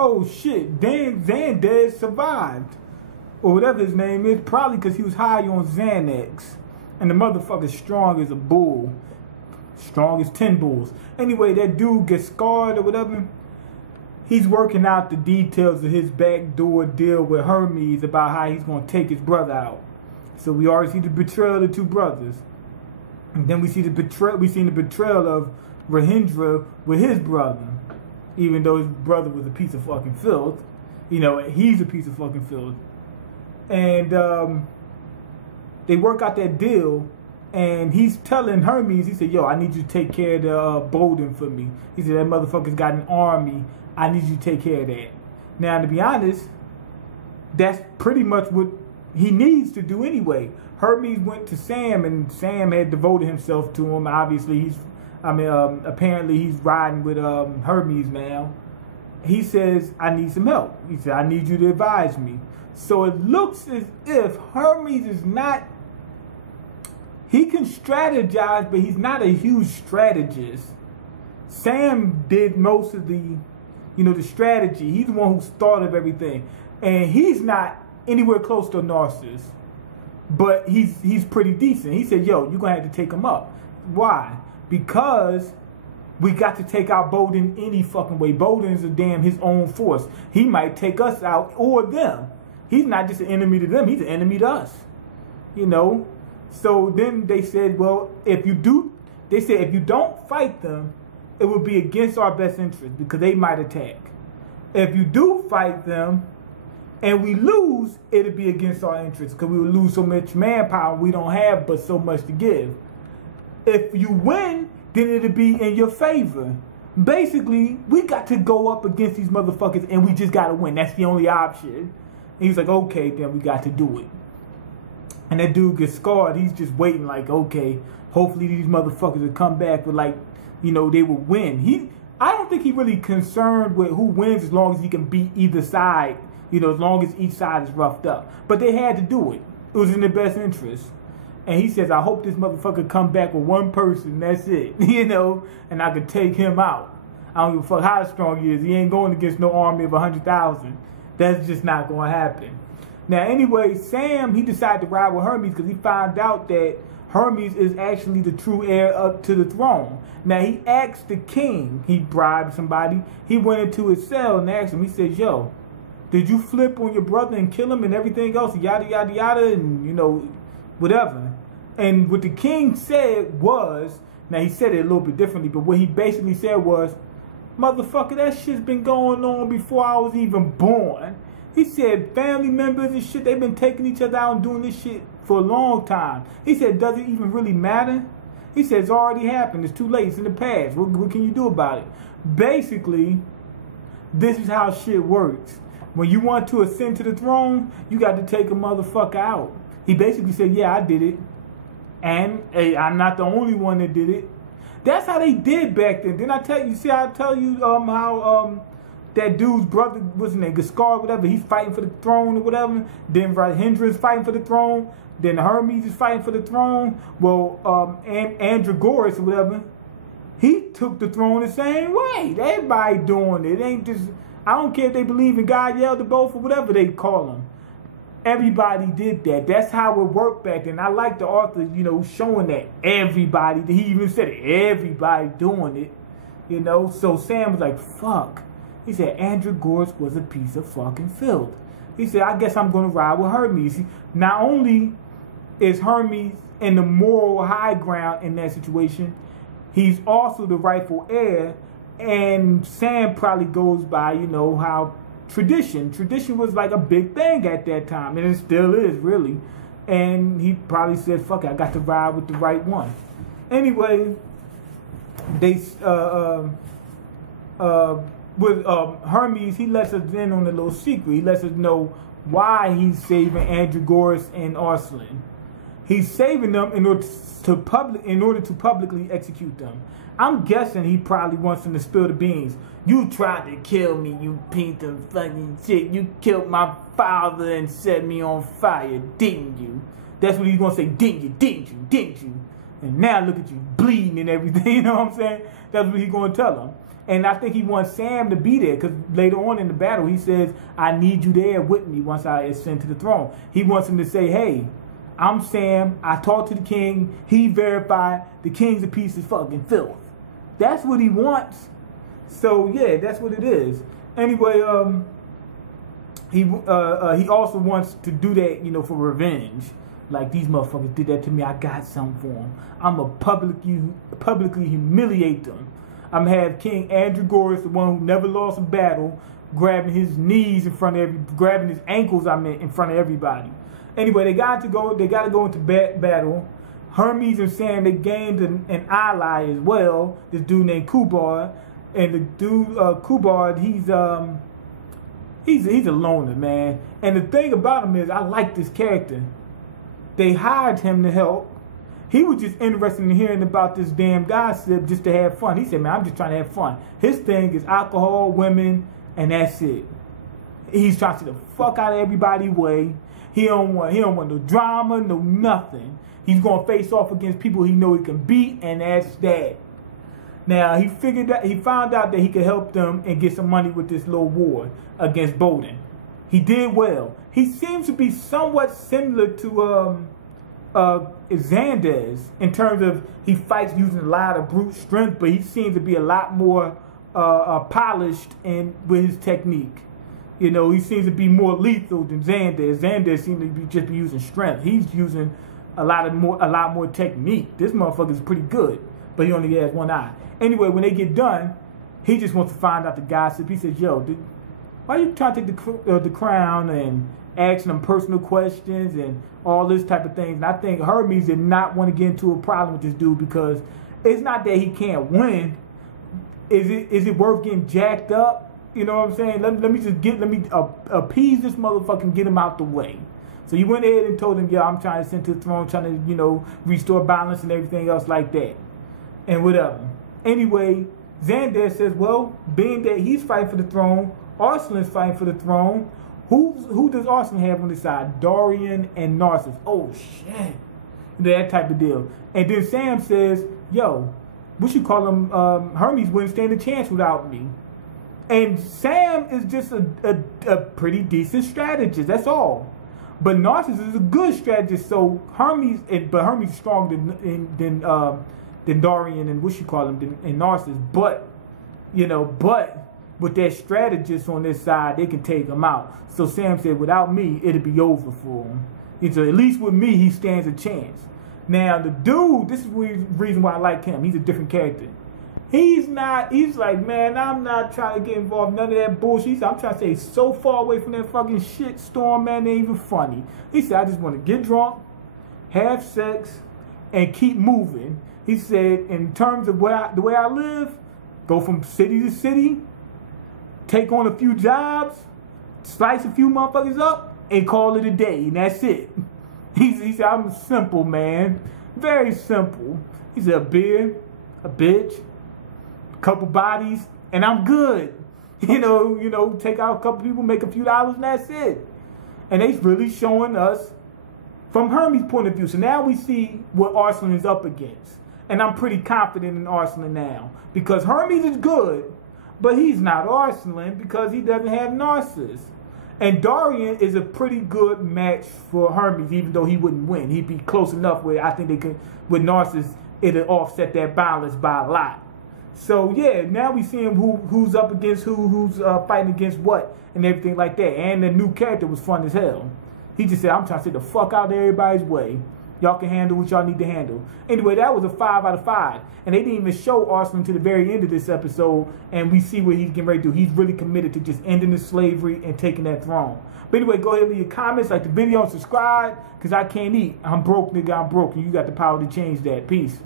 oh shit, Xandez survived. Or whatever his name is, probably because he was high on Xanax. And the motherfucker's strong as a bull. Strong as 10 bulls. Anyway, that dude gets scarred or whatever. He's working out the details of his backdoor deal with Hermes about how he's going to take his brother out. So we already see the betrayal of the two brothers. And then we see the betrayal of Rahindra with his brother. Even though his brother was a piece of fucking filth. You know, he's a piece of fucking filth. And they work out that deal. And he's telling Hermes, he said, yo, I need you to take care of the Bolden for me. He said, that motherfucker's got an army. I need you to take care of that. Now, to be honest, that's pretty much what he needs to do anyway. Hermes went to Sam, and Sam had devoted himself to him. Obviously, apparently he's riding with Hermes now. He says, I need some help. He said, I need you to advise me. So it looks as if Hermes is not, he can strategize, but he's not a huge strategist. Sam did most of the, the strategy. He's the one who thought of everything. And he's not anywhere close to a narcissist. But he's pretty decent. He said, yo, you're going to have to take him up. Why? Because we got to take out Bolden any fucking way. Bolden is his own force. He might take us out or them. He's not just an enemy to them. He's an enemy to us. So then they said, well, if you don't fight them, it would be against our best interest because they might attack. If you do fight them and we lose, it'll be against our interest because we will lose so much manpower we don't have but so much to give. If you win, then it'll be in your favor. Basically, we got to go up against these motherfuckers and we just got to win. That's the only option. And he's like, okay, then we got to do it. And that dude gets scarred. He's just waiting like, okay, hopefully these motherfuckers will come back with like, they will win. I don't think he really concerned with who wins as long as he can beat either side, as long as each side is roughed up. But they had to do it. It was in their best interest. And he says, I hope this motherfucker come back with one person, that's it, and I could take him out. I don't give a fuck how strong he is. He ain't going against no army of 100,000. That's just not going to happen. Now, anyway, Sam, he decided to ride with Hermes because he found out that Hermes is actually the true heir up to the throne. Now, he asked the king, he bribed somebody, he went into his cell and asked him, he said, yo, did you flip on your brother and kill him and everything else, yada, yada, yada, and, whatever. And what the king said was, now he said it a little bit differently, but what he basically said was, motherfucker, that shit's been going on before I was even born. He said family members and shit, they've been taking each other out and doing this shit for a long time. He said, does it even really matter? He said, it's already happened. It's too late. It's in the past. What can you do about it? Basically, this is how shit works. When you want to ascend to the throne, you got to take a motherfucker out. He basically said, yeah, I did it. And hey, I'm not the only one that did it. That's how they did back then. Didn't I tell you? See, I tell you how that dude's brother, what's his name, Gaskar, whatever, he's fighting for the throne or whatever. Then Rahindra is fighting for the throne. Then Hermes is fighting for the throne. Well, Andragoras or whatever, he took the throne the same way. Everybody doing it. It ain't just, I don't care if they believe in God, yell the both, or whatever they call him. Everybody did that. That's how it worked back then. I like the author, showing that everybody, he even said it, everybody doing it, So Sam was like, fuck. He said, Andragoras was a piece of fucking filth. He said, I guess I'm going to ride with Hermes. Not only is Hermes in the moral high ground in that situation, he's also the rightful heir. And Sam probably goes by, how tradition was like a big thing at that time. And it still is, really. And he probably said, fuck it, I got to ride with the right one. Anyway, they, with Hermes, he lets us in on a little secret. He lets us know why he's saving Andragoras and Arslan. He's saving them in order to publicly execute them. I'm guessing he probably wants them to spill the beans. You tried to kill me, you piece of fucking shit. You killed my father and set me on fire, didn't you? That's what he's gonna say, didn't you? And now look at you bleeding and everything, you know what I'm saying? That's what he's gonna tell them. And I think he wants Sam to be there because later on in the battle, he says, I need you there with me once I ascend to the throne. He wants him to say, hey, I'm Sam. I talked to the king. He verified the king's a piece of fucking filth. That's what he wants. So, yeah, that's what it is. Anyway, he also wants to do that, you know, for revenge. Like, these motherfuckers did that to me. I got something for them. I'm going to publicly humiliate them. I'm going to have King Androgoras, the one who never lost a battle, grabbing his knees in front of grabbing his ankles, in front of everybody. Anyway, they got to go into battle. Hermes and Sam, they gained an ally as well. This dude named Kubard. And the dude, Kubard, he's a loner, man. And the thing about him is, I like this character. They hired him to help. He was just interested in hearing about this damn gossip just to have fun. He said, man, I'm just trying to have fun. His thing is alcohol, women, and that's it. He's trying to get the fuck out of everybody's way. He don't want no drama, no nothing. He's going to face off against people he know he can beat, and that's that. Now, he found out that he could help them and get some money with this little war against Bowden. He did well. He seems to be somewhat similar to Xandes in terms of he fights using a lot of brute strength, but he seems to be a lot more polished with his technique. You know, he seems to be more lethal than Xandes. Xandes seems to be just using strength. He's using a lot more technique. This motherfucker is pretty good, but he only has one eye. Anyway, when they get done, he just wants to find out the gossip. He says, yo, why you trying to take the crown and asking them personal questions and all this type of things? And I think Hermes did not want to get into a problem with this dude because it's not that he can't win. Is it worth getting jacked up? You know what I'm saying? Let me appease this motherfucker and get him out the way. So he went ahead and told him, yeah, I'm trying to ascend to the throne, trying to, you know, restore balance and everything else like that. And whatever. Anyway, Xandes says, well, being that he's fighting for the throne, Arslan's fighting for the throne, who does Arslan have on his side? Dorian and Narcissus. Oh, shit. That type of deal. And then Sam says, yo, what you call him? Hermes wouldn't stand a chance without me. And Sam is just a pretty decent strategist. That's all. But Narcissus is a good strategist. So Hermes is stronger than Dorian and what you call him and Narcissus. But with that strategist on this side, they can take him out. So Sam said, without me, it'll be over for him. And so at least with me, he stands a chance. Now the dude, this is the reason why I like him. He's a different character. He's like, man, I'm not trying to get involved in none of that bullshit. I'm trying to stay so far away from that fucking shit storm, man, it ain't even funny. He said, I just want to get drunk, have sex, and keep moving. He said, in terms of the way I live, go from city to city, take on a few jobs, slice a few motherfuckers up, and call it a day, and that's it. He said, I'm simple, man. Very simple. He said, a beer, a bitch, couple bodies, and I'm good. You know, take out a couple people, make a few dollars, and that's it. And they really showing us from Hermes' point of view. So now we see what Arslan is up against. And I'm pretty confident in Arslan now. Because Hermes is good, but he's not Arslan because he doesn't have Narcissus. And Dorian is a pretty good match for Hermes, even though he wouldn't win. He'd be close enough where I think they could, with Narcissus, it'll offset that balance by a lot. So yeah, now we see him who's up against who's fighting against what, and everything like that. And the new character was fun as hell. He just said, I'm trying to stay the fuck out of everybody's way. Y'all can handle what y'all need to handle. Anyway, that was a 5 out of 5. And they didn't even show Arslan to the very end of this episode, and we see what he's getting ready to do. He's really committed to just ending the slavery and taking that throne. But anyway, go ahead and leave your comments, like the video, and subscribe, because I can't eat. I'm broke, nigga, I'm broke, and you got the power to change that. Peace.